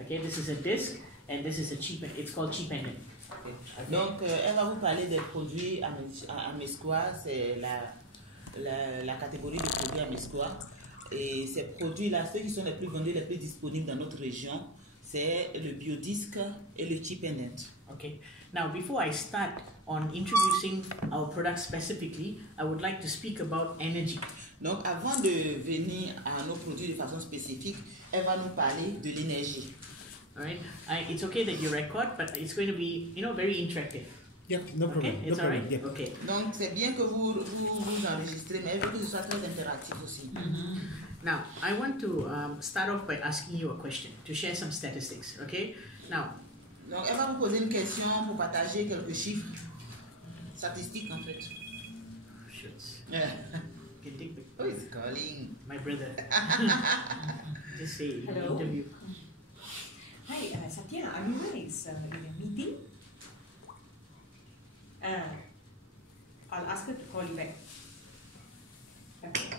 Okay, this is a disc, and this is a Chi Pendant. It's called Chi Pendant. Okay. Donc, elle va vous parler des produits à Mesquois, c'est la catégorie de produits à Mesquois. Et ces produits-là, ceux qui sont les plus vendus, les plus disponibles dans notre région, c'est le biodisque et le Chi Pendant. Okay. Now, before I start on introducing our products specifically, I would like to speak about energy. Donc, avant de venir à nos produits de façon spécifique, elle va nous parler de l'énergie. All right. It's okay that you record, but it's going to be, very interactive. Yep, no problem. Okay, it's no all problem. right. Yeah. Okay. Donc, c'est bien que vous enregistrez, mais elle veut que ce soit très interactif aussi. Now, I want to start off by asking you a question to share some statistics. Okay. Now. Donc, elle va vous poser une question pour partager quelques chiffres statistiques en fait. Shoots. Yeah. Oh, it's calling. My brother. Just say Hello. interview. Hi, Satya, Anura is in a meeting. I'll ask her to call you back. Okay.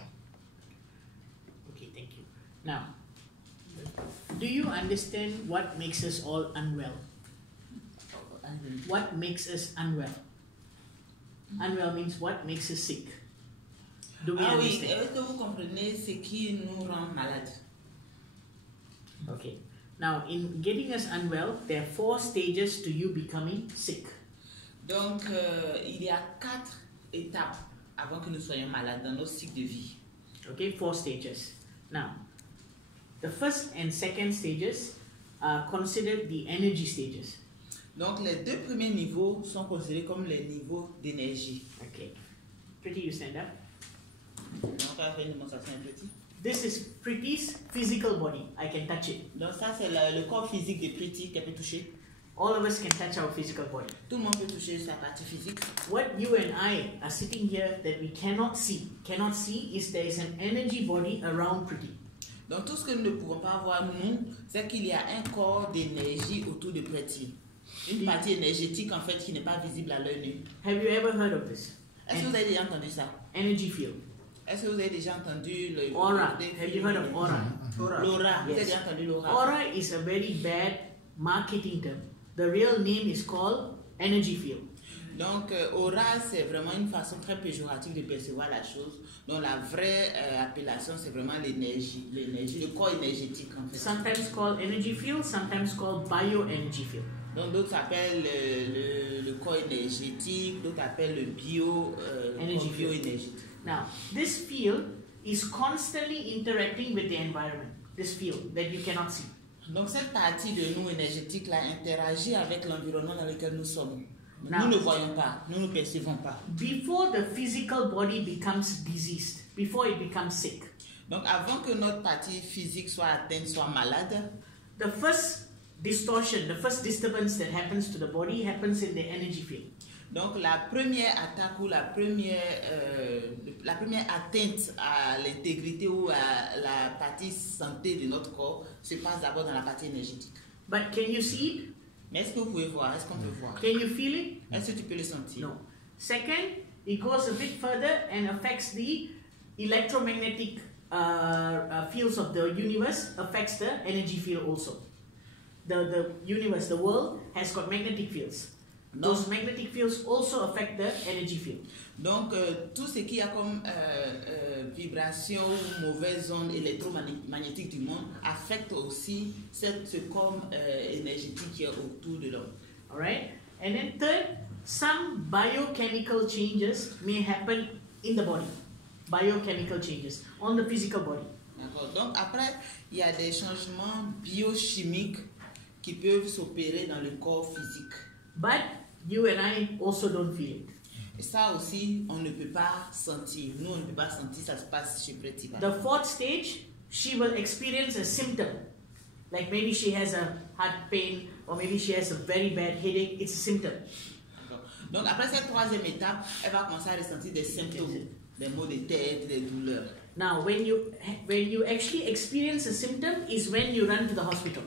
Okay, thank you. Now, do you understand what makes us all unwell? What makes us unwell? Unwell means what makes us sick. Do we Oui, understand? est-ce que vous comprenez ce qui nous rend malade? Okay. Now, in getting us unwell, there are 4 stages to you becoming sick. Donc, il y a 4 étapes avant que nous soyons malades dans notre cycle de vie. Okay, 4 stages. Now, the first and second stages are considered the energy stages. Donc, les 2 premiers niveaux sont considérés comme les niveaux d'énergie. Okay. Pretty, you stand up. Donc, on va faire une démonstration un petit. This is Pretty's physical body. I can touch it. Donc, ça, c'est le corps physique de Pretty qu'elle peut toucher. All of us can touch our physical body. Tout le monde peut toucher sa partie physique. What you and I are sitting here that we cannot see is there is an energy body around Pretty. Donc, tout ce que nous ne pouvons pas voir, nous, c'est qu'il y a un corps d'énergie autour de Pretty. Une partie énergétique, en fait, qui n'est pas visible à l'œil nu. Have you ever heard of this? Est-ce que vous avez déjà entendu ça? Energy field. Est-ce que vous avez déjà entendu le... Aura. Have you heard of aura? L'aura. Vous avez Yes. déjà entendu l'aura? Aura is a very bad marketing term. The real name is called energy field. Donc, aura, c'est vraiment une façon très péjorative de percevoir la chose. Donc, la vraie appellation, c'est vraiment l'énergie, le corps énergétique, en fait. Sometimes called energy field, sometimes called bioenergy field. Donc, d'autres appellent le corps énergétique, d'autres appellent le Energy field. bioénergétique. Now, this field is constantly interacting with the environment. This field that you cannot see. Donc, cette partie de nous énergétique là interagit avec l'environnement dans lequel nous sommes. Now, Nous ne voyons pas, nous ne percevons pas. before the physical body becomes diseased, before it becomes sick, Donc, avant que notre partie physique soit atteinte, soit malade, the first distortion, the first disturbance that happens to the body happens in the energy field. donc la première attaque ou la première atteinte à l'intégrité ou à la partie santé de notre corps se passe d'abord dans la partie énergétique. But can you see it? Mais est-ce que vous pouvez voir? Est-ce qu'on peut voir? Can you feel it? Est-ce que tu peux le sentir? No. Second, it goes a bit further and affects the electromagnetic fields of the universe, affects the energy field also. The universe, the world has got magnetic fields. Those magnetic fields also affect the energy field. Donc, tout ce qu'il y a comme vibration ou mauvaise onde électromagnétique du monde affecte aussi ce corps énergétique qui est autour de l'homme. All right? And then third, some biochemical changes may happen in the body. Biochemical changes on the physical body. D'accord. Donc, après, il y a des changements biochimiques qui peuvent s'opérer dans le corps physique. But you and I also don't feel it. Et ça aussi, on ne peut pas sentir. Nous, on ne peut pas sentir, ça se passe chez Pretty. The fourth stage, she will experience a symptom. Like maybe she has a heart pain or maybe she has a very bad headache. It's a symptom. Donc, après cette troisième étape, elle va commencer à ressentir des symptômes, des maux de tête, des douleurs. Now, when you actually experience a symptom is when you run to the hospital.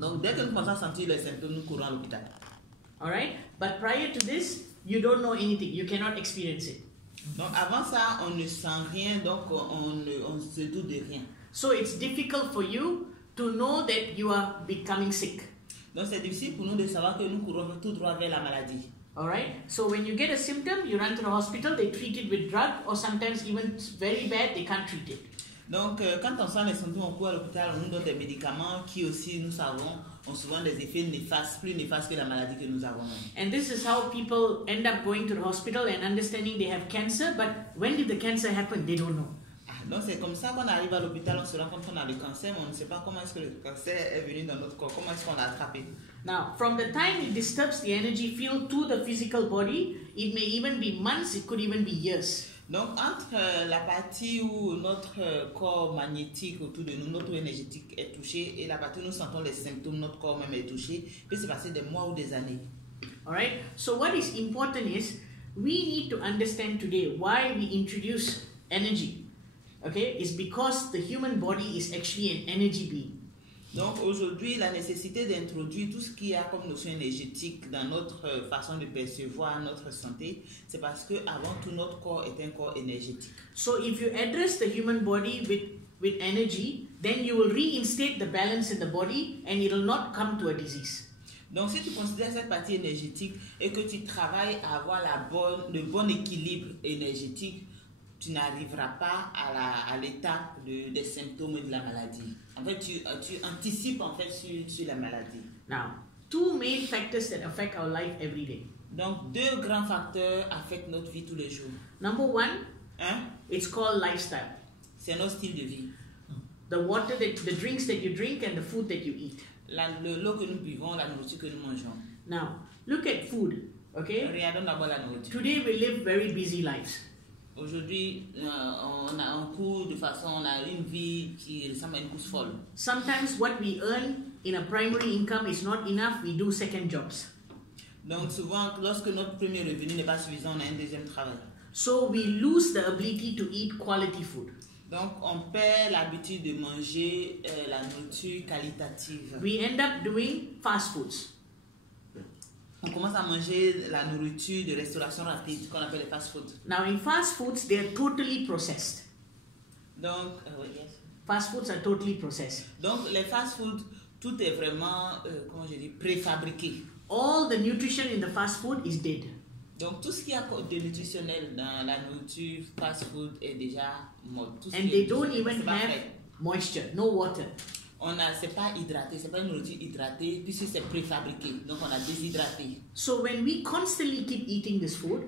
Donc, dès que nous commençons à sentir les symptômes, nous courons à l'hôpital. All right? But prior to this, you don't know anything. You cannot experience it. Donc, avant ça, on ne sent rien, donc on se doute de rien. So it's difficult for you to know that you are becoming sick. Donc c'est difficile pour nous de savoir que nous courons tout droit vers la maladie. Alright? So when you get a symptom, you run to the hospital, they treat it with drug, or sometimes even very bad, they can't treat it. Donc quand on sent les symptômes, on court à l'hôpital, on nous donne des médicaments qui aussi, nous savons, ont souvent des effets néfastes, plus néfastes que la maladie que nous avons. And this is how people end up going to the hospital and understanding they have cancer, but when did the cancer happen? They don't know. Donc c'est comme ça qu'on arrive à l'hôpital, on se rend compte qu'on a le cancer, mais on ne sait pas comment est-ce que le cancer est venu dans notre corps, comment est-ce qu'on l'a attrapé. Now, from the time it disturbs the energy field to the physical body, it may even be months, it could even be years. Donc entre la partie où notre corps magnétique autour de nous, notre énergétique est touché, et la partie où nous sentons les symptômes, notre corps même est touché, peut se passer des mois ou des années. Alright, so what is important is, we need to understand today why we introduce energy. Okay, it's because the human body is actually an energy being. Donc aujourd'hui, la nécessité d'introduire tout ce qu'il y a comme notion énergétique dans notre façon de percevoir notre santé, c'est parce que avant tout notre corps est un corps énergétique. So if you address the human body with energy, then you will reinstate the balance in the body and it will not come to a disease. Donc si tu considères cette partie énergétique et que tu travailles à avoir le bon équilibre énergétique, tu n'arriveras pas à l'étape des symptômes de la maladie. En fait, tu anticipes en fait sur la maladie. Now, two main factors that affect our life every day. Donc, deux grands facteurs affectent notre vie tous les jours. Number one, Un, it's called lifestyle. c'est notre style de vie. The drinks that you drink and the food that you eat. L'eau que nous buvons, la nourriture que nous mangeons. Now, look at food, okay? Regardons d'abord la nourriture. Today we live very busy lives. Aujourd'hui, on a une vie qui ressemble à une course folle. Sometimes what we earn in a primary income is not enough, we do second jobs. Donc souvent, lorsque notre premier revenu n'est pas suffisant, on a un deuxième travail. So we lose the ability to eat quality food. Donc on perd l'habitude de manger la nourriture qualitative. We end up doing fast foods. On commence à manger la nourriture de restauration rapide qu'on appelle les fast food. Now in fast foods, they are totally processed. Donc, yes. Fast foods are totally processed. Donc les fast food, tout est vraiment, comment je dis, préfabriqué. All the nutrition in the fast food is dead. Donc tout ce qu'il y a de nutritionnel dans la nourriture fast food est déjà mort. And they don't even have moisture, no water. C'est pas hydraté, c'est pas une nourriture hydratée puisque c'est préfabriqué. Donc on a déshydraté. So when we constantly keep eating this food,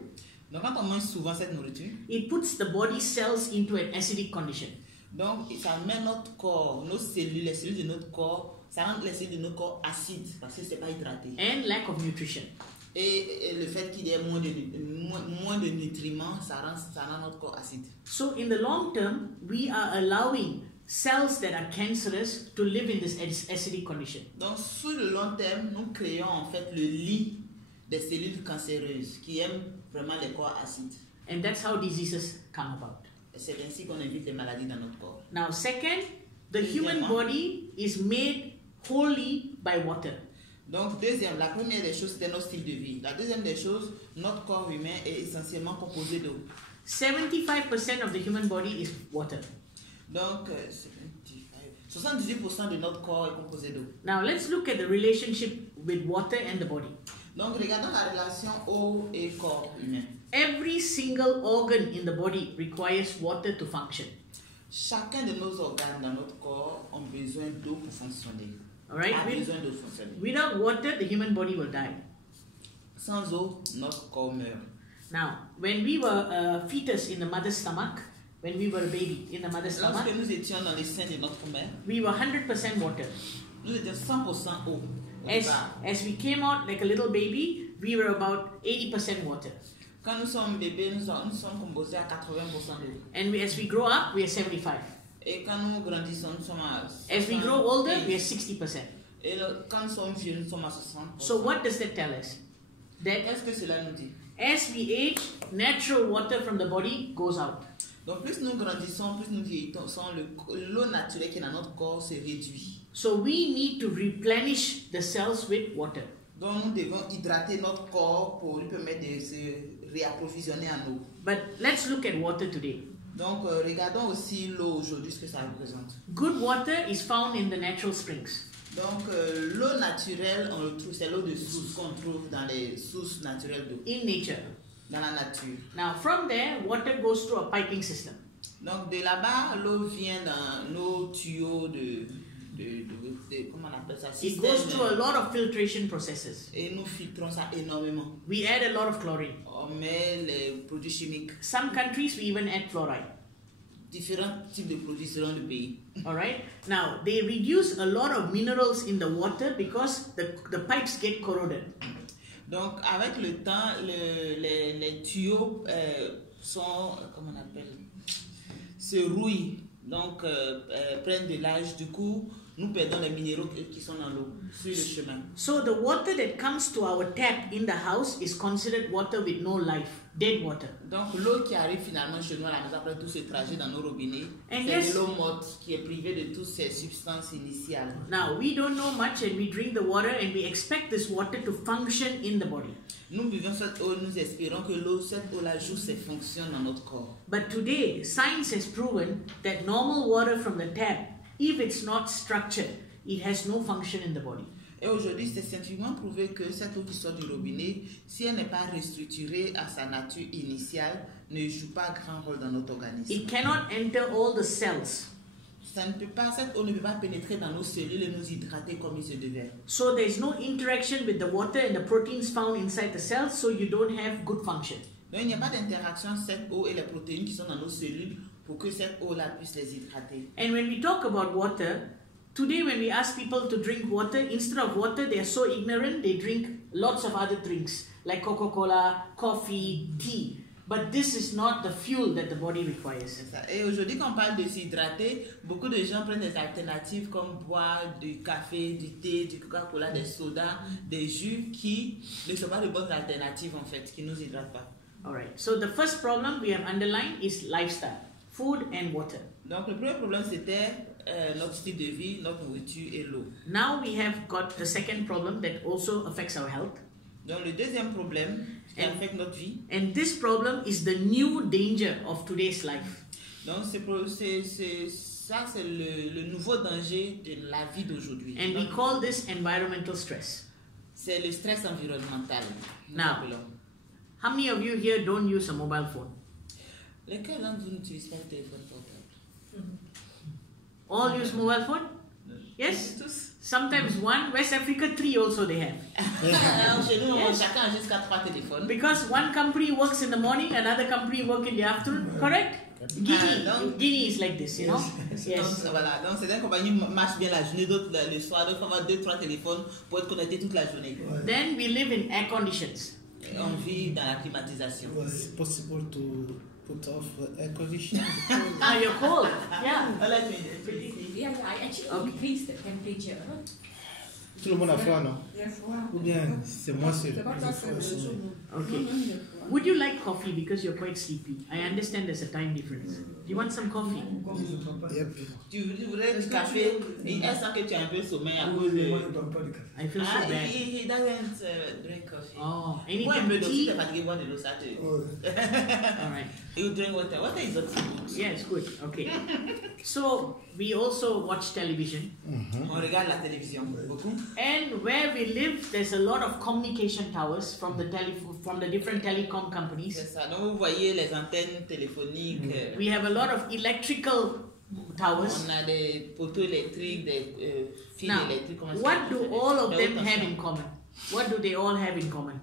donc quand on mange souvent cette nourriture, it puts the body cells into an acidic condition. Donc ça met notre corps, nos cellules, les cellules de notre corps, ça rend les cellules de notre corps acides parce que c'est pas hydraté. And lack of nutrition. Et le fait qu'il y ait moins de nutriments, ça rend notre corps acide. So in the long term, we are allowing cells that are cancerous to live in this acidic condition. Donc sur le long terme, nous créons en fait le lit des cellules cancéreuses qui aiment vraiment les corps acides. And that's how diseases come about. C'est ainsi qu'on évite les maladies dans notre corps. Now second, the human body is made wholly by water. Donc deuxième, la première des choses, c'est notre style de vie. La deuxième des choses, notre corps humain est essentiellement composé d'eau. 75% of the human body is water. Donc 78% de notre corps est composé d'eau. Now let's look at the relationship with water and the body. Donc regardons la relation eau et corps humain. Every single organ in the body requires water to function. Chacun de nos organes dans notre corps ont besoin d'eau pour fonctionner. All right? Without water, the human body will die. Sans eau, notre corps meurt. Now, when we were a fetus in the mother's stomach, when we were a baby in the mother's stomach, lorsque nous étions dans les seins de notre mère, we were 100% water. Nous étions 100% eau. As we came out like a little baby, we were about 80% water. Quand nous sommes bébés, nous sommes composés à 80% d'eau. And as we grow up, we are 75%. Et quand nous grandissons, nous sommes à 60%. As we grow older, we are 60%. Et quand nous sommes vieux, nous sommes à 60%. So what does that tell us? Qu'est-ce que cela nous dit? As we age, natural water from the body goes out. Donc plus nous grandissons, plus nous vieillissons, l'eau naturelle qui est dans notre corps se réduit. So we need to replenish the cells with water. Donc nous devons hydrater notre corps pour lui permettre de se réapprovisionner en eau. But let's look at water today. Donc, regardons aussi l'eau aujourd'hui, ce que ça représente. Good water is found in the natural springs. Donc, l'eau naturelle, on le trouve, c'est l'eau de source qu'on trouve dans les sources naturelles d'eau, In nature. dans la nature. Now, from there, water goes through a piping system. Donc, de là-bas, l'eau vient dans nos tuyaux comment on appelle ça? It goes through a lot of filtration processes. Et nous filtrons ça énormément. We add a lot of chlorine. On met les produits chimiques, Some countries we even add fluoride. différents types de produits selon le pays. All right. Now they reduce a lot of minerals in the water because the pipes get corroded. Donc, avec le temps, les tuyaux sont, comment on appelle, se rouillent, donc prennent de l'âge. Du coup, nous perdons les minéraux qui sont dans l'eau sur le chemin. So the water that comes to our tap in the house is considered water with no life, dead water. Donc, l'eau qui arrive finalement chez nous à la maison après tout ce trajet dans nos robinets, And c'est yes, de l'eau morte qui est privée de toutes ces substances initiales. now we don't know much and we drink the water and we expect this water to function in the body. Nous buvons cette eau, nous espérons que cette eau-là joue ses fonctions dans notre corps. But today, science has proven that normal water from the tap, if it's not structured, it has no function in the body. Et aujourd'hui, c'est scientifiquement prouvé que cette eau qui sort du robinet, si elle n'est pas restructurée à sa nature initiale, ne joue pas grand rôle dans notre organisme. It cannot enter all the cells. Cette eau ne peut pas pénétrer dans nos cellules et nous hydrater comme il se devait. So there is no interaction with the water and the proteins found inside the cells, so you don't have good function. Donc il n'y a pas d'interaction entre cette eau et les protéines qui sont dans nos cellules pour que cette eau-là puisse les hydrater. And when we talk about water, today when we ask people to drink water, instead of water, they are so ignorant, they drink lots of other drinks like Coca-Cola, coffee, tea. But this is not the fuel that the body requires. Et aujourd'hui, quand on parle de s'hydrater, beaucoup de gens prennent des alternatives comme boire du café, du thé, du Coca-Cola, des sodas, des jus qui ne sont pas de bonnes alternatives en fait, qui ne nous hydratent pas. Alright, so the first problem we have underlined is lifestyle, food and water. Donc le premier problème c'était notre style de vie, notre nourriture et l'eau. Now we have got the second problem that also affects our health. Donc le deuxième problème qui affecte notre vie. And this problem is the new danger of today's life. Donc c'est le nouveau danger de la vie d'aujourd'hui. And we call this environmental stress. C'est le stress environnemental. Now, how many of you here don't use a mobile phone? Lesquels d'entre vous n'utilisent pas le téléphone portable? All use mobile phone? Yes? Sometimes one. West Africa 3 also they have. Chez nous, Yes. chacun a jusqu'à 3 téléphones. Because one company works in the morning, another company works in the afternoon. Correct? Guinea is like this, you know? Yes. Donc, voilà, donc certaines compagnies marchent bien la journée, d'autres le soir, d'autres avoir 2-3 téléphones pour être connectés toute la journée. Then we live in air conditions. Et on vit dans la climatisation. Was it possible to put off air conditioning? You're cold. Yeah. Yeah, I actually increase the temperature. Tout le monde a froid, non? Yes, Ou bien c'est moi seul? Okay. Would you like coffee because you're quite sleepy? I understand there's a time difference. Do you want some coffee? Yep. Tu voudrais du café, et est-ce que tu as un peu sommeil à cause de... I feel so bad. He doesn't drink coffee. Oh, Bois un peu anything d'eau, si tea? t'es fatigué, bois de l'eau, ça te... All right. You drink water. Water is also good. Yeah, it's good. Okay. So we also watch television, On regarde la télévision beaucoup. and where we live, there's a lot of communication towers from the different telecom C'est companies. ça. Donc vous voyez les antennes téléphoniques. We have a lot of electrical towers. On a des poteaux électriques, des fils Now, électriques. comment ça what s'appelle? do all of La them haute have tension. in common? What do they all have in common?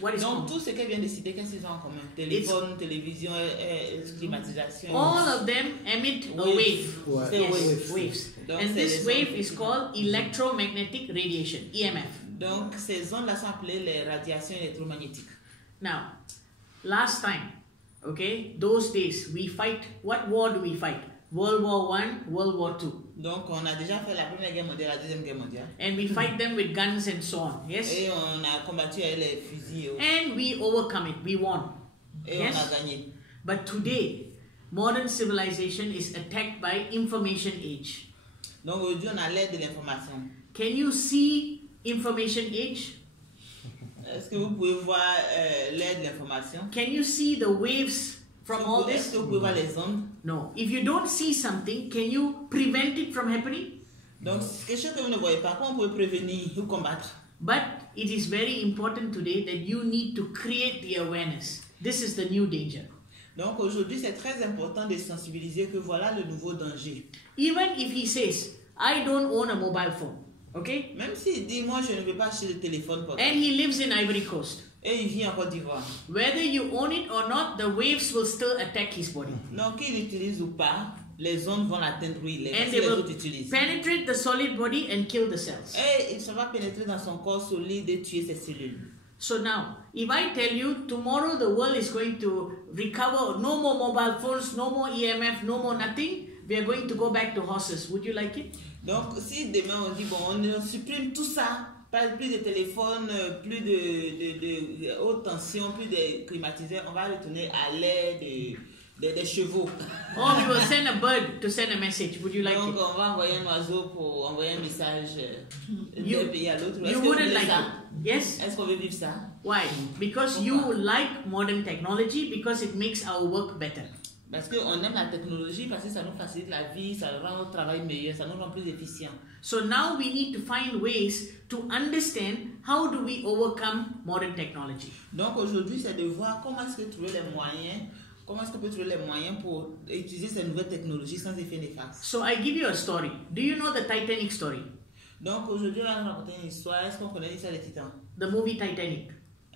What is Donc common? tout ce qu'elle vient de citer, qu'est-ce qu'ils ont en commun? Téléphone, télévision, climatisation. All of them emit a wave. Ouais. C'est Yes, wave. waves. Donc, And c'est this les wave ondes. is called electromagnetic radiation, EMF. Donc ces ondes-là sont appelées les radiations électromagnétiques. Now, last time, okay, those days, we fight. What war do we fight? World War I, World War II. Donc on a déjà fait la Première Guerre mondiale, la Deuxième Guerre mondiale. And we fight them with guns and so on. Yes? Et on a combattu avec les fusils And we overcome it. We won. et Yes? on a gagné. But today, modern civilization is attacked by information age. Donc aujourd'hui on a l'ère de l'information. Can you see information age? Est-ce que vous pouvez voir l'ère de l'information? Can you see the waves from all Est-ce this? que vous pouvez voir les ondes? No. If you don't see something, can you prevent it from happening? Donc, quelque chose que vous ne voyez pas, comment vous pouvez prévenir ou combattre? But it is very important today that you need to create the awareness. This is the new danger. Donc, aujourd'hui, c'est très important de sensibiliser que voilà le nouveau danger. Even if he says, I don't own a mobile phone, okay? Même s'il dit, moi, je ne veux pas acheter de téléphone portable. And he lives in Ivory Coast. Et il vit en Côte d'Ivoire. Whether you own it or not, the waves will still attack his body. Donc, qu'il utilise ou pas, les ondes vont l'atteindre où il est. And Parce que they les will autres utilisent. penetrate the solid body and kill the cells. Et ça va pénétrer dans son corps solide et tuer ses cellules. So now, if I tell you tomorrow the world is going to recover, no more mobile phones, no more EMF, no more nothing, we are going to go back to horses. Would you like it? Donc, si demain on dit, bon, on supprime tout ça, pas plus de téléphone, plus de haute tension, plus de climatiseurs, on va retourner à l'ère des chevaux. Or we will send a bird to send a message. Would you like Donc, it? on va envoyer un oiseau pour envoyer un message d'un pays à l'autre. Est-ce You que vous wouldn't voulez like ça? it. Yes? Est-ce qu'on veut vivre ça? Why? Because you like modern technology because it makes our work better. Parce qu'on aime la technologie, parce que ça nous facilite la vie, ça rend notre travail meilleur, ça nous rend plus efficient. So now we need to find ways to understand how do we overcome modern technology. Donc aujourd'hui, c'est de voir comment est-ce que trouver les moyens, comment est-ce qu'on peut trouver les moyens pour utiliser ces nouvelles technologies sans effet néfaste. So I give you a story. Do you know the Titanic story? Donc aujourd'hui, on va nous raconter une histoire. Est-ce qu'on connaît l'histoire des Titans? The movie Titanic.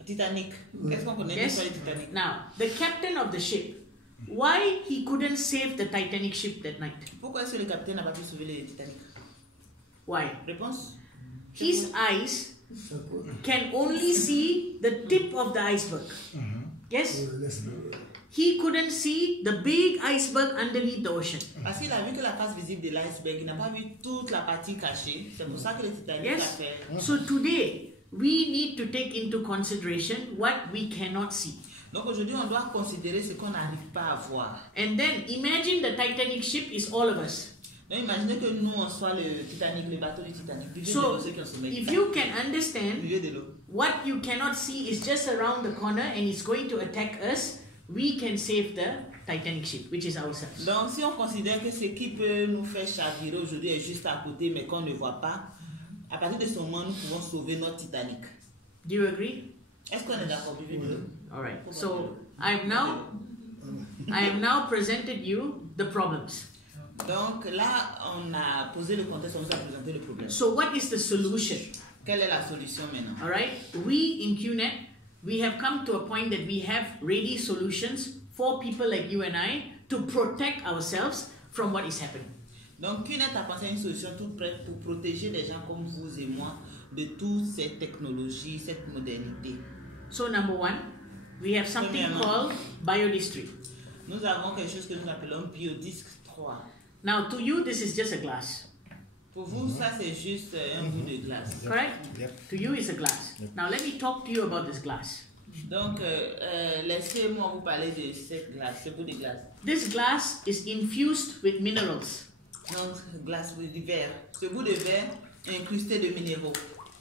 Titanic. Est-ce qu'on connaît Yes? l'histoire du Titanic? Now, the captain of the ship, why he couldn't save the Titanic ship that night? Pourquoi est-ce que le capitaine n'a pas pu sauver le Titanic? Why? Réponse? His eyes can only see the tip of the iceberg. Yes? He couldn't see the big iceberg underneath the ocean. Parce qu'il a vu que la face visible de l'iceberg, il n'a pas vu toute la partie cachée. C'est pour ça que le Titanic a Yes? fait. So today, we need to take into consideration what we cannot see. Donc aujourd'hui, on doit considérer ce qu'on n'arrive pas à voir. And then imagine the Titanic ship is all of us. Donc imaginez que nous, on soit le Titanic, le bateau du Titanic. Du So, ceux qui ont sommeil. if you can Au understand milieu de l'eau. what you cannot see is just around the corner and it's going to attack us, we can save the Titanic ship, which is ourselves. Donc si on considère que ce qui peut nous faire chavirer aujourd'hui est juste à côté, mais qu'on ne voit pas, à partir de ce moment, nous pouvons sauver notre Titanic. Do you agree? Est-ce qu'on est d'accord, milieu de l'eau? All right. So I have now presented you the problems. Donc là, on a posé le contexte, on nous a présenté le problème. So what is the solution? Quelle est la solution maintenant? All right. We in QNET, we have come to a point that we have ready solutions for people like you and I to protect ourselves from what is happening. Donc QNET a pensé à une solution toute prête pour protéger les gens comme vous et moi de toutes ces technologies, cette modernité. So number one, we have something called biodistry. Nous avons quelque chose que nous appelons biodisque 3. Now to you, this is just a glass. Pour vous, ça c'est juste un bout de glace. Correct? Yep. To you, it's a glass. Now let me talk to you about this glass. Donc, laissez-moi vous parler de cette glace, ce bout de glace. This glass is infused with minerals. Donc, glace du verre. Ce bout de verre est incrusté de minéraux.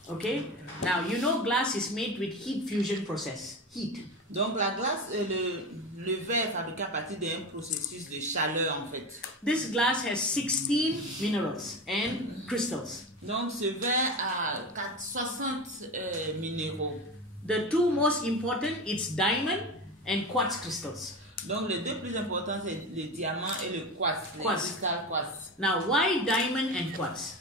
Okay? Now you know glass is made with heat fusion process. Heat. Donc, la glace, le verre est fabriqué à partir d'un processus de chaleur en fait. This glass has 16 minerals and crystals. Donc, ce verre a 60 minéraux. The two most important it's diamond and quartz crystals. Donc, les deux plus importants, c'est le diamant et le quartz. Quartz. Le cristal quartz. Now why diamond and quartz?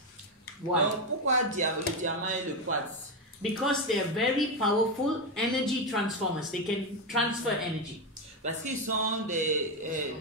Why? Donc, pourquoi le diamant et le quartz? Because they are very powerful energy transformers. They can transfer energy. Parce qu'ils sont des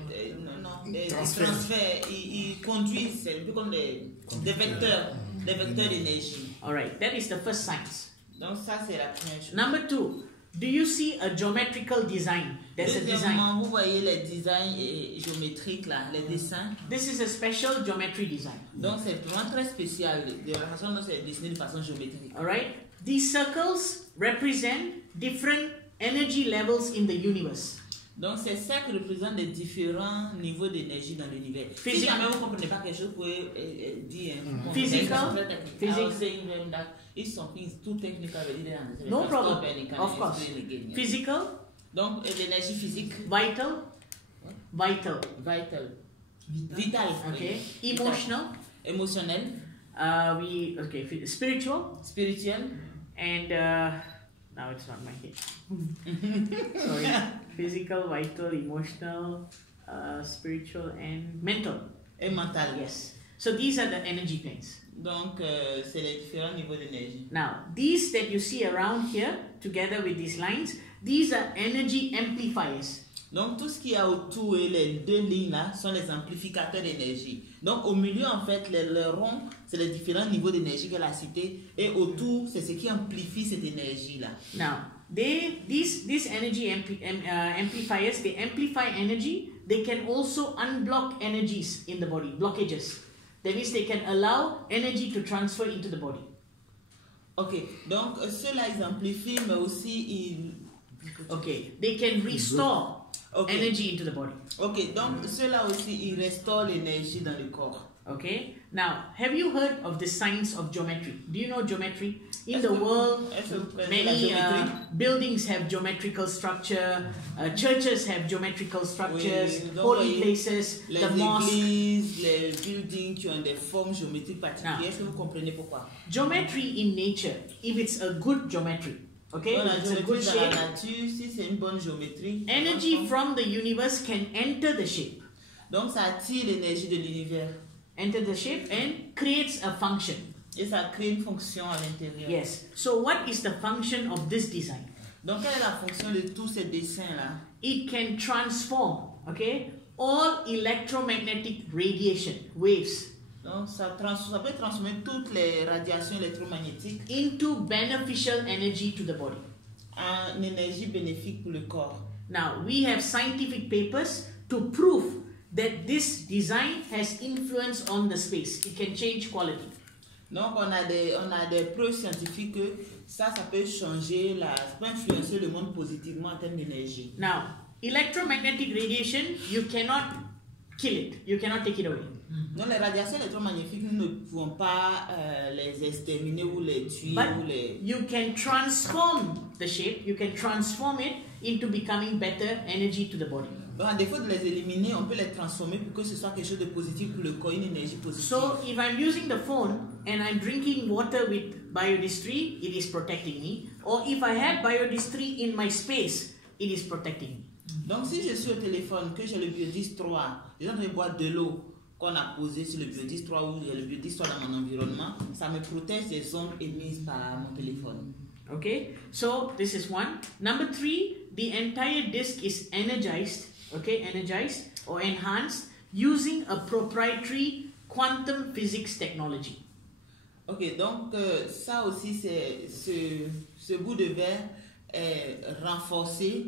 transferts. Ils conduisent, c'est un peu comme des vecteurs d'énergie. All right, that is the first science. Donc ça, c'est la première chose. Number two, do you see a geometrical design? There's a design. Deuxièmement, vous voyez les designs géométriques là, les dessins. This is a special geometry design. Donc c'est vraiment très spécial de la façon dont c'est dessiné de façon géométrique. All right, these circles represent different energy levels in the universe. Donc c'est ça qui représente les différents niveaux d'énergie dans l'univers. Si Physique. jamais vous ne comprenez pas quelque chose, vous pouvez dire. Physical. If something is too technical, No problem. Of course. Physical, Donc l'énergie physique, vital, vital, vital, okay, oui. emotional, émotionnel, spiritual, spirituel, and now it's not my head. Sorry, physical, vital, emotional, spiritual, and mental. et mental. Yes. So these are the energy planes. Donc, c'est les différents niveaux d'énergie. Now, these that you see around here, together with these lines, these are energy amplifiers. Donc, tout ce qu'il y a autour et les deux lignes là sont les amplificateurs d'énergie. Donc, au milieu, en fait, le rond, c'est les différents niveaux d'énergie qu'elle a cités. Et autour, c'est ce qui amplifie cette énergie-là. Now, these energy amplifiers, they amplify energy. They can also unblock energies in the body, blockages. That means they can allow energy to transfer into the body. Ok, donc ceux-là, ils amplifient, mais aussi ils... Okay, they can restore energy into the body. Ok, donc ceux-là aussi, ils restaurent l'énergie dans le corps. Okay, now have you heard of the science of geometry? Do you know geometry? In the world, many buildings have geometrical structure, churches have geometrical structures, Oui, holy places, the mosque. Les églises, les buildings qui ont des formes géométriques particulières, est-ce que vous comprenez pourquoi? Geometry in nature, if it's a good geometry, okay, Dans la it's a good géométrie dans la shape, nature, si c'est une bonne géométrie, energy from the universe can enter the shape. donc ça attire l'énergie de l'univers. Enter the shape and creates a function. Et ça crée une fonction à l'intérieur. Yes. So what is the function of this design? Donc quelle est la fonction de tous ces dessins-là? It can transform, okay, all electromagnetic radiation, waves, Donc ça peut transformer toutes les radiations électromagnétiques into beneficial energy to the body. en énergie bénéfique pour le corps. Now, we have scientific papers to prove that this design has influence on the space. It can change quality. Donc on a des preuves scientifiques que ça peut changer, ça peut influencer le monde positivement en termes d'énergie. Now, electromagnetic radiation, you cannot kill it. You cannot take it away. Donc les radiations électromagnétiques, nous ne pouvons pas les exterminer ou les tuer. But you can transform the shape. You can transform it into becoming better energy to the body. Donc, à défaut de les éliminer, on peut les transformer pour que ce soit quelque chose de positif pour le corps, une énergie positive. So, if I'm using the phone and I'm drinking water with biodistry, it is protecting me. Or if I have biodistry in my space, it is protecting me. Donc, si je suis au téléphone, que j'ai le biodis 3, je suis en train de boire de l'eau qu'on a posée sur le biodis 3 ou le biodis 3 dans mon environnement, ça me protège des ondes émises par mon téléphone. Okay, so this is one. Number 3, the entire disk is energized. Okay, energized or enhanced using a proprietary quantum physics technology. Ok, donc ça aussi, c'est ce bout de verre est renforcé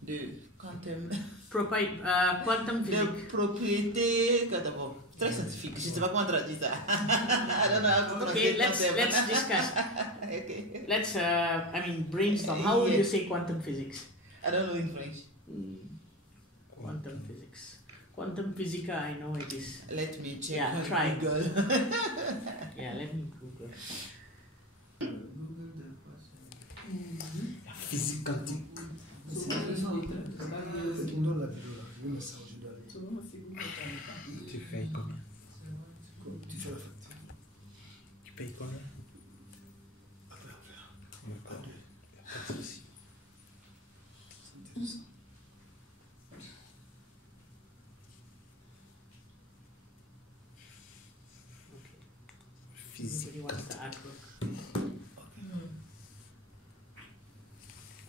de quantum Quantum physics. de propriété, bon, très scientifique. Je ne sais pas comment traduire ça. Okay, let's discuss. Okay. Let's brainstorm. How would you say quantum physics? I don't know in French. Quantum physics. Quantum physica, I know it is. Let me check. Yeah, try. Google. Yeah, let me Google. Physique quantique. Tu payes combien? Tu fais la facture. Tu payes combien? Pas de souci. Physics. What's the artwork?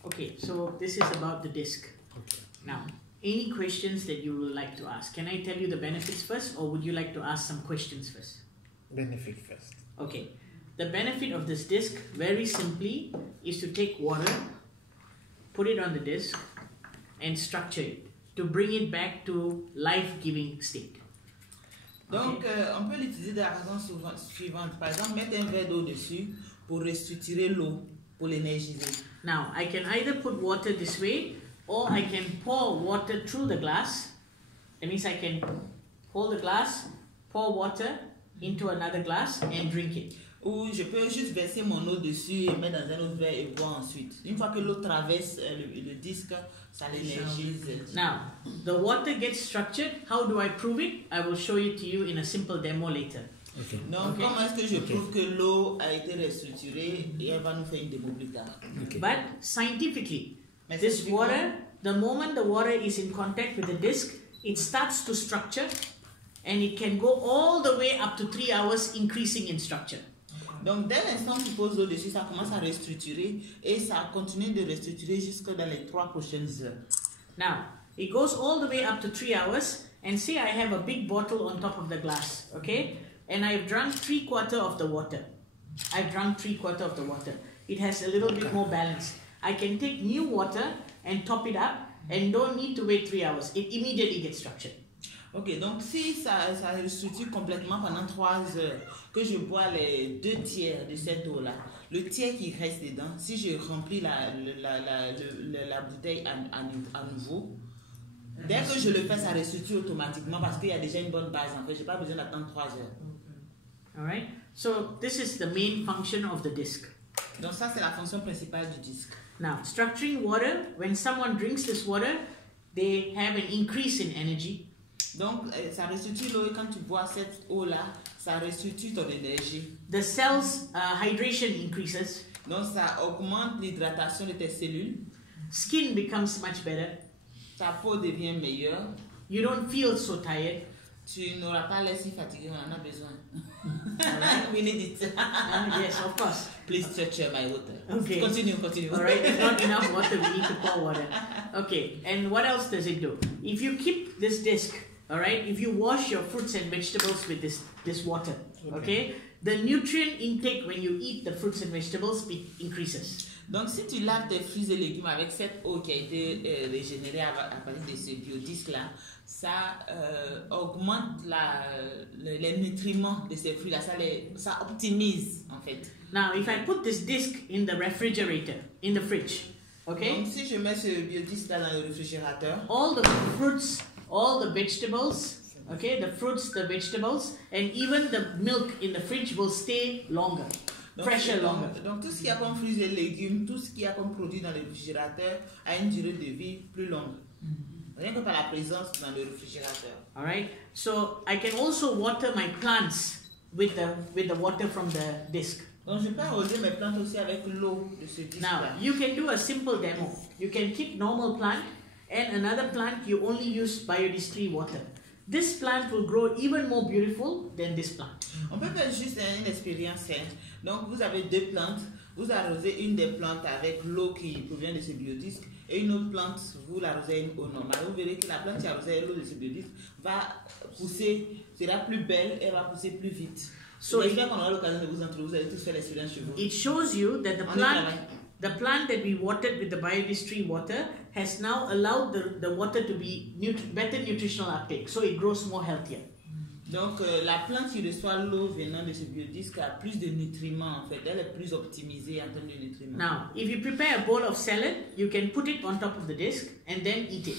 Okay, so this is about the disc. Okay. Now, any questions that you would like to ask? Can I tell you the benefits first, or would you like to ask some questions first? Benefit first. Okay, the benefit of this disc, very simply, is to take water, put it on the disc, and structure it to bring it back to life-giving state. Donc, on peut l'utiliser de la raison suivante. Par exemple, mettre un verre d'eau dessus pour restructurer l'eau, pour l'énergiser. Now, I can either put water this way, or I can pour water through the glass. That means I can hold the glass, pour water into another glass and drink it. Ou je peux juste verser mon eau dessus et mettre dans un autre verre et boire ensuite. Une fois que l'eau traverse le disque, ça l'énergise. Now, the water gets structured. How do I prove it? I will show it to you in a simple demo later. Okay. Donc, Okay. comment est-ce que je prouve que l'eau a été restructurée et elle va nous faire une démo plus tard. Okay. But scientifically, Mais this scientifiquement, water, the moment the water is in contact with the disc, it starts to structure and it can go all the way up to 3 hours, increasing in structure. Donc, dès l'instant que tu poses l'eau dessus, ça commence à restructurer et ça continue de restructurer jusque dans les 3 prochaines heures. Now, it goes all the way up to 3 hours, and say I have a big bottle on top of the glass, okay? And I've drunk 3/4 of the water. I've drunk 3/4 of the water. It has a little bit more balance. I can take new water and top it up and don't need to wait 3 hours. It immediately gets structured. Ok, donc si ça restructure complètement pendant 3 heures, que je bois les 2 tiers de cette eau-là, le tiers qui reste dedans, si je remplis la bouteille à nouveau, dès que je le fais, ça restructure automatiquement parce qu'il y a déjà une bonne base. En fait, je n'ai pas besoin d'attendre 3 heures. All right? So this is the main function of the disc. Donc ça, c'est la fonction principale du disque. Now, structuring water, when someone drinks this water, they have an increase in energy. Donc, ça restructure l'eau et quand tu bois cette eau-là, ça restructure ton énergie. The cell's hydration increases. Donc, ça augmente l'hydratation de tes cellules. Skin becomes much better. Ta peau devient meilleure. You don't feel so tired. Tu n'auras pas l'air si fatigué, on en a besoin. We need it. Yes, of course. Please structure my water. Okay. Continue. All right, there's not enough water. We need to pour water. Okay, and what else does it do? If you keep this disc, all right, if you wash your fruits and vegetables with this water, okay, the nutrient intake when you eat the fruits and vegetables increases. Donc, si tu laves tes fruits et légumes avec cette eau qui a été régénérée à partir de ce biodisque-là, ça augmente les nutriments de ces fruits-là, ça optimise en fait. Now, if I put this disc in the refrigerator, in the fridge, okay, Donc, si je mets ce biodisque-là dans le réfrigérateur, all the fruits, all the vegetables, okay, the fruits, the vegetables, and even the milk in the fridge will stay longer. donc, Fresher longer. donc tout ce qu'il y a comme fruits et légumes, tout ce qu'il y a comme produit dans le réfrigérateur a une durée de vie plus longue. Rien que par la présence dans le réfrigérateur. All right. So I can also water my plants with the water from the disc. Donc je peux arroser mes plantes aussi avec l'eau de ce disque-là. Now you can do a simple demo. You can keep normal plant and another plant you only use biodistillery water. This plant will grow even more beautiful than this plant. On peut faire juste une expérience simple. Donc vous avez 2 plantes, vous arrosez une des plantes avec l'eau qui provient de ce biodisque et une autre plante, vous l'arrosez avec une eau normale. Vous verrez que la plante qui arrosée avec l'eau de ce biodisque va pousser, sera plus belle et va pousser plus vite. So j'espère qu'on aura l'occasion de vous entendre, vous allez tous faire l'expérience chez vous. it shows you that the plant that we watered with the biodistillery water has now allowed the water to be better nutritional uptake, so it grows more healthier. Donc la plante qui reçoit l'eau venant de ce biodisque a plus de nutriments en fait, elle est plus optimisée en termes de nutriments. Now, if you prepare a bowl of salad, you can put it on top of the disc and then eat it.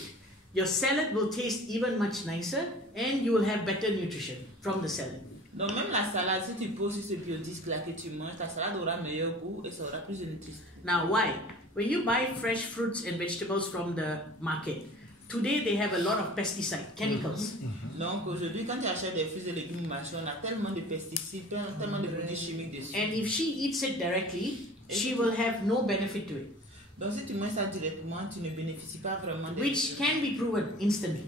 Your salad will taste even much nicer and you will have better nutrition from the salad. Donc même la salade, si tu poses sur ce biodisque là que tu manges, ta salade aura meilleur goût et ça aura plus de nutriments. Now, why? When you buy fresh fruits and vegetables from the market, today they have a lot of pesticide, chemicals. Donc aujourd'hui, quand tu achètes des fruits et légumes au marché, on a tellement de pesticides, tellement de produits chimiques dessus. And if she eats it directly, she will have no benefit to it, Donc si tu manges ça directement, tu ne bénéficies pas vraiment de which can be proven instantly.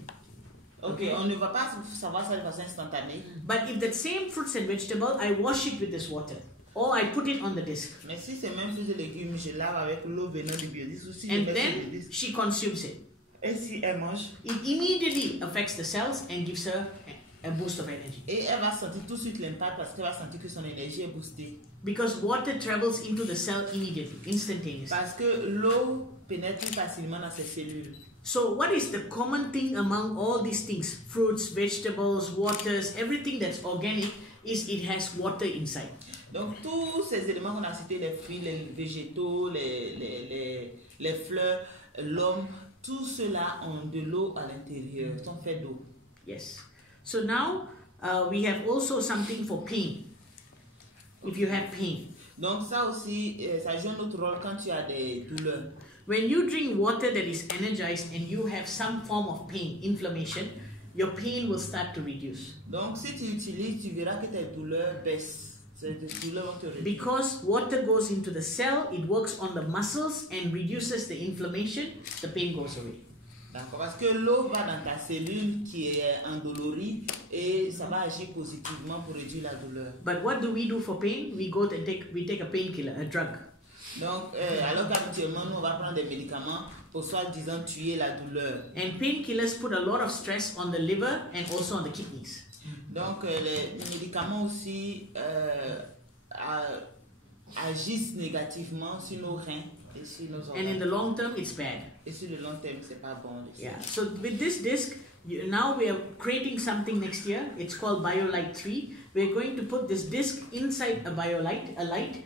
Ok, on ne va pas savoir ça de façon instantanée. But if that same fruits and vegetable, I wash it with this water, or I put it on the disc, Mais si ces mêmes fruits et légumes, je lave avec l'eau venant du biodisque, ou si je and mets sur le then biodisque, she consumes it, et si elle mange, it immediately affects the cells and gives her a boost of energy. et elle va sentir tout de suite l'impact parce qu'elle va sentir que son énergie est boostée. Because water travels into the cell immediately, instantaneously. Parce que l'eau pénètre facilement dans ses cellules. So what is the common thing among all these things? Fruits, vegetables, waters, everything that's organic is it has water inside. Donc tous ces éléments qu'on a cités, les fruits, les végétaux, les fleurs, l'homme, tout cela ont de l'eau à l'intérieur, sont faits d'eau. Yes. So now we have also something for pain. if you have pain. Donc ça aussi, ça joue un autre rôle quand tu as des douleurs. When you drink water that is energized and you have some form of pain, inflammation, your pain will start to reduce. Donc si tu utilises, tu verras que tes douleurs baissent. Tes douleurs vont te réduire. Because water goes into the cell, it works on the muscles and reduces the inflammation, the pain goes away. D'accord, parce que l'eau va dans ta cellule qui est endolorie et ça va agir positivement pour réduire la douleur. But what do we do for pain? We take a painkiller, a drug. Donc, alors qu'habituellement, nous, on va prendre des médicaments pour soi-disant tuer la douleur. And painkillers put a lot of stress on the liver and also on the kidneys. Donc, les médicaments aussi agissent négativement sur nos reins et sur nos organes. And in the long term, it's bad. Et sur le long terme, c'est pas bon. Yeah. So with this disc, now we are creating something next year. It's called BioLite 3. We're going to put this disc inside a BioLite, a light.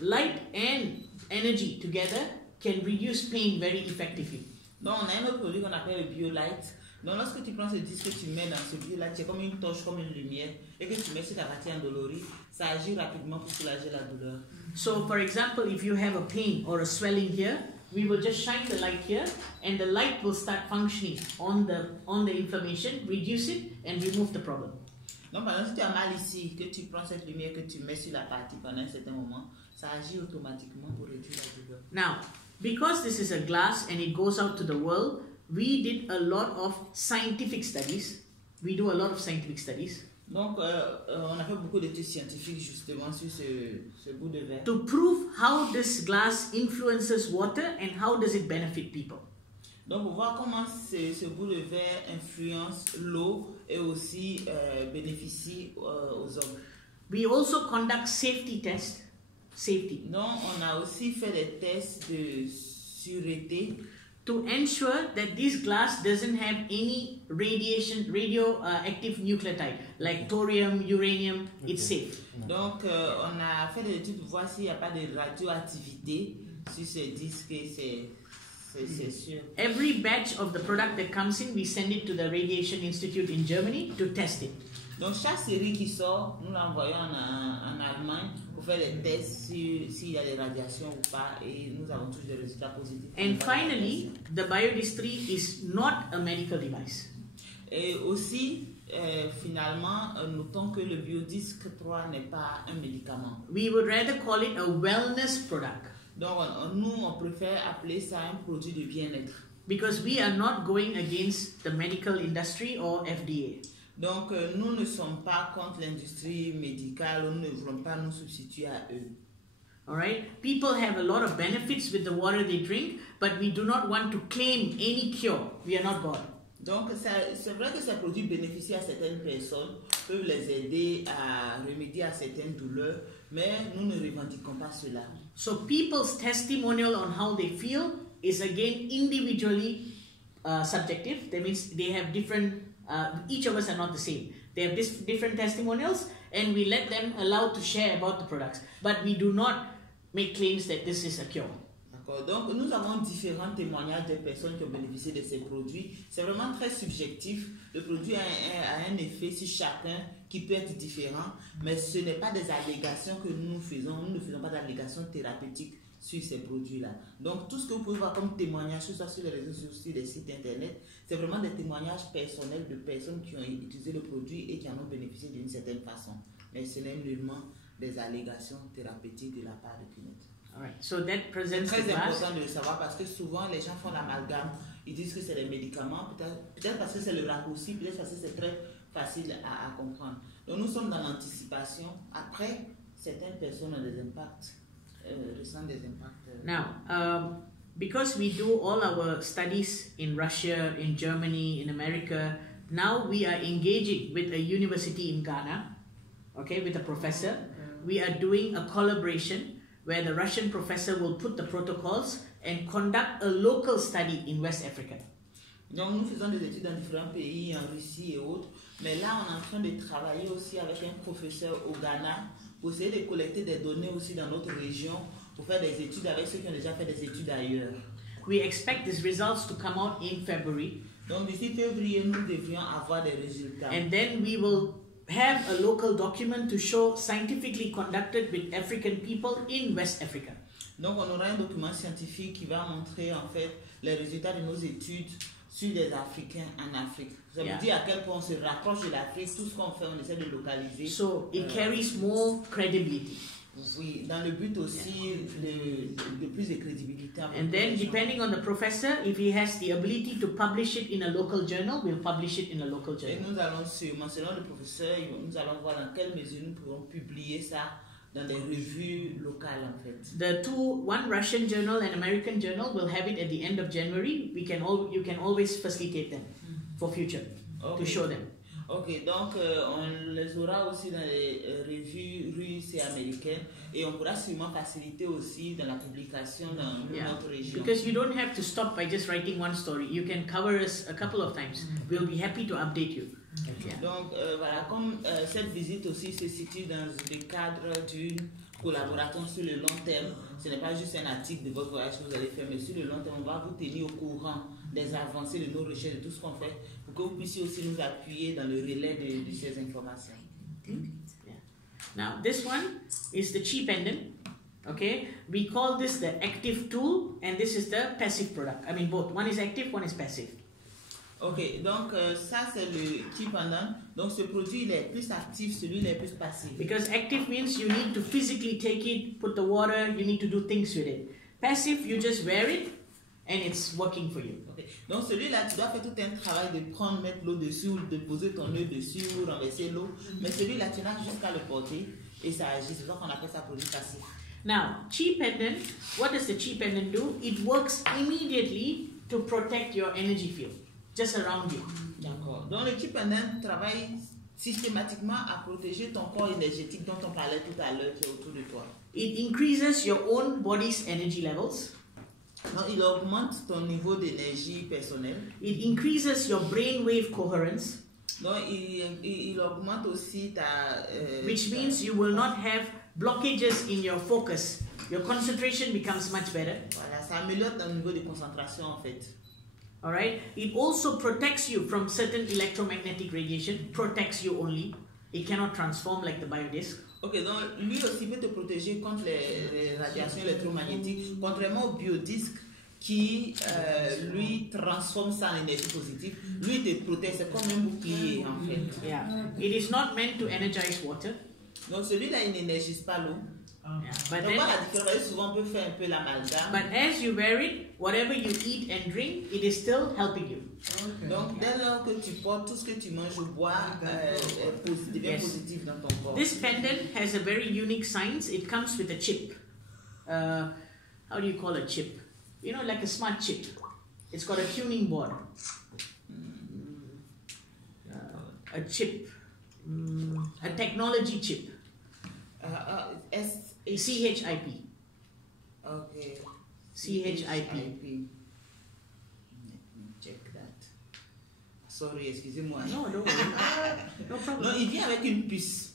Light and energy together can reduce pain very effectively. Donc, on a un autre produit qu'on appelle le BioLite. Donc, lorsque tu prends ce disque que tu mets dans ce BioLite, c'est comme une torche, comme une lumière, et que tu mets sur ta partie endolorie, ça agit rapidement pour soulager la douleur. So, for example, if you have a pain or a swelling here, we will just shine the light here, and the light will start functioning on the inflammation, reduce it, and remove the problem. Donc, par exemple, si tu as mal ici, que tu prends cette lumière que tu mets sur la partie pendant un certain moment, ça agit automatiquement pour réduire la douleur. Now, because this is a glass and it goes out to the world, we did a lot of scientific studies. We do a lot of scientific studies. Donc, on a fait beaucoup d'études scientifiques justement sur ce bout de verre. To prove how this glass influences water and how does it benefit people. Donc, pour voir comment ce bout de verre influence l'eau et aussi bénéficie aux hommes. We also conduct safety tests. Safety. Donc, on a aussi fait des tests de sûreté to ensure that this glass doesn't have any radioactive nucleotide like thorium, uranium. It's safe. Donc, on a fait des études pour voir s'il n'y a pas de radioactivité sur ces disques et c'est sûr. Every batch of the product that comes in, we send it to the Radiation Institute in Germany to test it. Donc, chaque série qui sort, nous l'envoyons en Allemagne pour faire des tests s'il y a des radiations ou pas, et nous avons tous des résultats positifs. And finally, the BioDisc 3 is not a medical device. Et aussi, finalement, notons que le BioDisc 3 n'est pas un médicament. We would rather call it a wellness product. Donc, nous, on préfère appeler ça un produit de bien-être. Because we are not going against the medical industry or FDA. Donc, nous ne sommes pas contre l'industrie médicale, nous ne voulons pas nous substituer à eux. All right? People have a lot of benefits with the water they drink, but we do not want to claim any cure. We are not God. Donc, c'est vrai que ces produits bénéficient à certaines personnes, peuvent les aider à remédier à certaines douleurs, mais nous ne revendiquons pas cela. So, people's testimonial on how they feel is again individually subjective. That means they have different. Each of us are not the same. They have different testimonials, and we let them allowed to share about the products. But we do not make claims that this is a cure. D'accord. Donc, nous avons différents témoignages de personnes qui ont bénéficié de ces produits. C'est vraiment très subjectif. Le produit a un effet sur chacun qui peut être différent, mais ce n'est pas des allégations que nous faisons. Nous ne faisons pas d'allégations thérapeutiques sur ces produits-là. Donc, tout ce que vous pouvez voir comme témoignage, soit sur les réseaux sociaux, sur les sites internet, c'est vraiment des témoignages personnels de personnes qui ont utilisé le produit et qui en ont bénéficié d'une certaine façon. Mais ce n'est nullement des allégations thérapeutiques de la part de QNET. Alright, so that presents C'est the très glass. important de le savoir parce que souvent les gens font l'amalgame. Ils disent que c'est des médicaments, peut-être parce que c'est le raccourci, peut-être parce que c'est très facile à comprendre. Donc nous sommes dans l'anticipation. Après, certaines personnes ont des impacts, ressentent des impacts. Now, because we do all our studies in Russia, in Germany, in America, now we are engaging with a university in Ghana, okay, with a professor. We are doing a collaboration where the Russian professor will put the protocols and conduct a local study in West Africa. Donc nous faisons des études dans différents pays, en Russie et autres, mais là on est en train de travailler aussi avec un professeur au Ghana pour essayer de collecter des données aussi dans notre région pour faire des études avec ceux qui ont déjà fait des études ailleurs. We expect these results to come out in February. Donc d'ici février, nous devrions avoir des résultats. And then we will have a local document to show scientifically conducted with African people in West Africa. Donc on aura un document scientifique qui va montrer en fait les résultats de nos études sur les Africains en Afrique. Ça veut dire à quel point on se rapproche de l'Afrique, tout ce qu'on fait, on essaie de localiser. So it carries more credibility. Oui, dans le but aussi de plus de crédibilité. And then depending on the professor, if he has the ability to publish it in a local journal, we'll publish it in a local Et journal. nous allons sûrement, selon le professeur, nous allons voir dans quelle mesure nous pourrons publier ça dans des revues locales en fait. One Russian journal and American journal will have it at the end of January. You can always facilitate them for future to show them. Ok, donc on les aura aussi dans les revues russes et américaines et on pourra sûrement faciliter aussi dans la publication dans notre région. Because you don't have to stop by just writing one story. You can cover us a couple of times. We'll be happy to update you. Okay. Donc voilà, comme cette visite aussi se situe dans le cadre d'une collaboration sur le long terme, ce n'est pas juste un article de votre voyage que vous allez faire, mais sur le long terme, on va vous tenir au courant des avancées de nos recherches, de tout ce qu'on fait, pour que vous puissiez aussi nous appuyer dans le relais de ces informations. Yeah. Now, this one is the Chi Pendant. Okay, we call this the active tool, and this is the passive product. I mean, both. One is active, one is passive. Ok, donc ça c'est le Chi Pendant. Donc ce produit il est plus actif, celui il est plus passif. Because active means you need to physically take it, put the water, you need to do things with it. Passive, you just wear it and it's working for you. Okay. Donc celui-là, tu dois faire tout un travail de prendre, mettre l'eau dessus, de poser ton œuf dessus, renverser l'eau. Mais celui-là, tu n'as juste qu'à le porter et ça agit. C'est donc qu'on appelle ça produit passif. Now, Chi Pendant, what does the Chi Pendant do? It works immediately to protect your energy field. Just around you. D'accord. Donc le Chi Pendant travaille systématiquement à protéger ton corps énergétique dont on parlait tout à l'heure qui est autour de toi. It increases your own body's energy levels. Donc il augmente ton niveau d'énergie personnelle. It increases your brainwave coherence. Donc il augmente aussi ta... which means you will not have blockages in your focus. Your concentration becomes much better. Voilà, ça améliore ton niveau de concentration en fait. Alright, it also protects you from certain electromagnetic radiation, protects you only. It cannot transform like the biodisc. Ok, donc lui aussi peut te protéger contre les radiations électromagnétiques, contrairement au biodisque qui lui transforme ça en énergie positive. Lui te protège, c'est comme un bouclier en fait. Yeah, it is not meant to energize water. Donc celui-là il n'énergise pas l'eau. Yeah, but Donc voilà la différence, souvent on peut faire un peu l'amalgame. But as you wear it, whatever you eat and drink, it is still helping you. Okay. Donc dès lors que tu portes, tout ce que tu manges ou bois devient positif dans ton corps. This pendant has a very unique science. It comes with a chip. How do you call a chip? You know, like a smart chip. It's got a tuning board. A chip. A technology chip. CHIP. Okay. CHIP. Check that. Sorry, excusez-moi. No, no, no problem. Non, il vient avec une puce.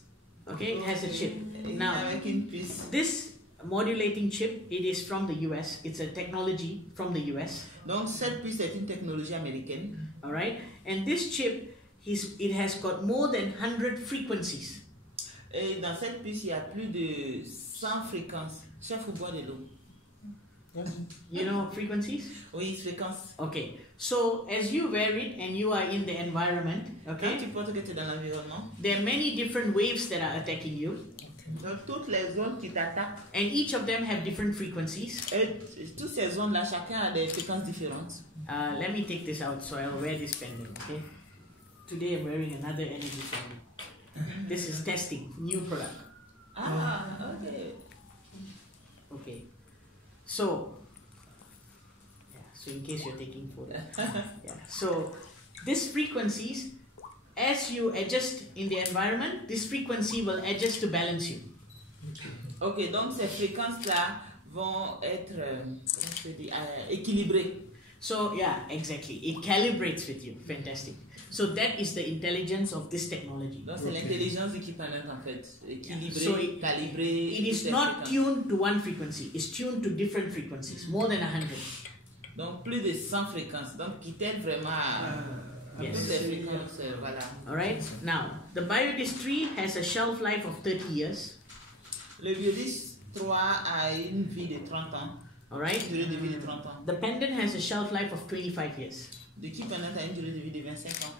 Okay, it has a chip. Il Now, vient avec une puce. this modulating chip, it is from the US. It's a technology from the US. Donc cette puce est une technologie américaine. All right, and this chip, it has got more than 100 frequencies. Et dans cette puce, il y a plus de 100 fréquences. Chef, faut boire de l'eau. You know frequencies? Oui, fréquences. Okay, so as you wear it and you are in the environment, Quand okay, tu portes que tu es dans l'environnement, there are many different waves that are attacking you, dans toutes les zones qui t'attaquent, and each of them have different frequencies. et toutes ces zones-là, chacun a des fréquences différentes. Let me take this out so I'll wear this pendant, okay? Today I'm wearing another energy pendant. This is testing, new product. Ah, ok. Okay, so in case you're taking photo, yeah. So these frequencies, as you adjust in the environment, this frequency will adjust to balance you. Ok, donc ces fréquences-là vont être équilibrées. So yeah, exactly. It calibrates with you. Fantastic. So that is the intelligence of this technology. Donc c'est l'intelligence du Chi Pendant en fait, équilibrée, So calibrée. It is not tuned to one frequency. It's tuned to different frequencies, more than 100. Donc plus de 100 fréquences, donc qui t'aident vraiment Yes. Toutes les fréquences, voilà. Alright, now the biodis 3 has a shelf life of 30 years. Le biodis 3 a une vie de 30 ans. Alright, Une durée de vie de 30 ans. the pendant has a shelf life of 25 years. Le Chi Pendant a une durée de vie de 25 ans.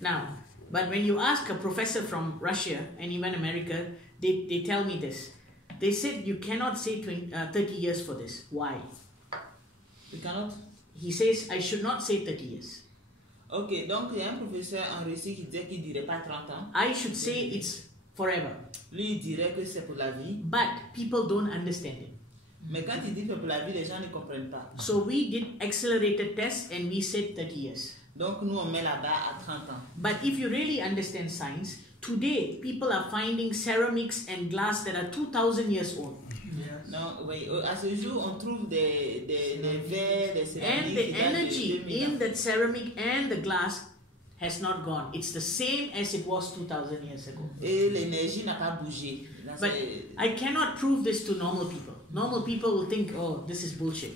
Now, but when you ask a professor from Russia and even America, they tell me this. They said you cannot say 30 years for this. Why? You cannot? He says I should not say 30 years. Ok, donc il y a un professeur en Russie qui disait qu'il ne dirait pas 30 ans. I should say it's forever. Lui, il dirait que c'est pour la vie. But people don't understand it. Mais quand il dit que c'est pour la vie, les gens ne comprennent pas. So we did accelerated tests and we said 30 years. Donc nous, on met la barre à 30 ans. But if you really understand science, today people are finding ceramics and glass that are 2000 years old. Non, oui, à ce jour, on trouve des verres, des céramiques. And the energy in that ceramic and the glass has not gone. It's the same as it was 2000 years ago. Et l'énergie n'a pas bougé. But I cannot prove this to normal people. Normal people will think, oh, this is bullshit.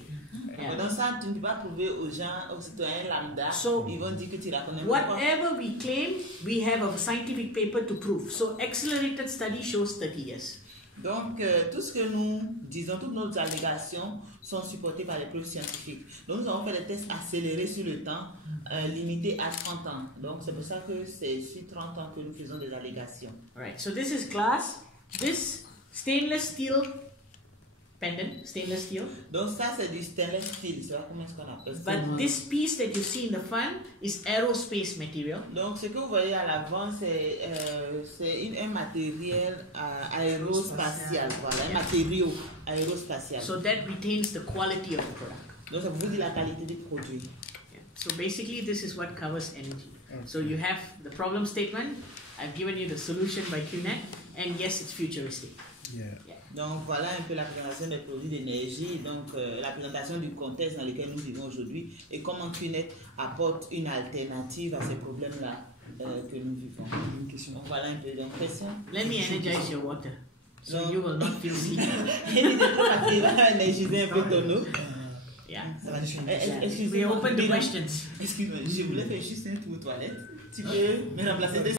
Yeah. Dans ça, tu ne peux pas prouver aux gens, aux citoyens lambda, So, ils vont dire que tu la connais pas. whatever we claim, we have a scientific paper to prove. So accelerated study shows 30 years. Donc, tout ce que nous disons, toutes nos allégations sont supportées par les preuves scientifiques. Donc, nous avons fait des tests accélérés sur le temps, limités à 30 ans. Donc, c'est pour ça que c'est sur 30 ans que nous faisons des allégations. Alright, so this is glass. This stainless steel pendant, stainless steel. Donc, ça, c'est du stainless steel. C'est comment est-ce qu'on appelle ça? But this piece that you see in the front is aerospace material. Donc, ce que vous voyez à l'avant, c'est un matériel aérospatial. Voilà, un matériau aérospatial. So that retains the quality of the product. Donc, ça vous dit la qualité du produit. Yeah. So basically, this is what covers energy. So you have the problem statement. I've given you the solution by QNET, and yes, it's futuristic. Yeah. Donc voilà un peu la présentation des produits d'énergie, donc la présentation du contexte dans lequel nous vivons aujourd'hui et comment QNET apporte une alternative à ces problèmes-là que nous vivons. Donc voilà un peu de question. Let me energize your water, so No. you will not feel sleepy. Il va énergiser un peu ton eau. Yeah. Ça va We Excusez-moi. open to questions. Excuse-moi, je voulais faire juste un tour aux toilettes. Tu peux me remplacer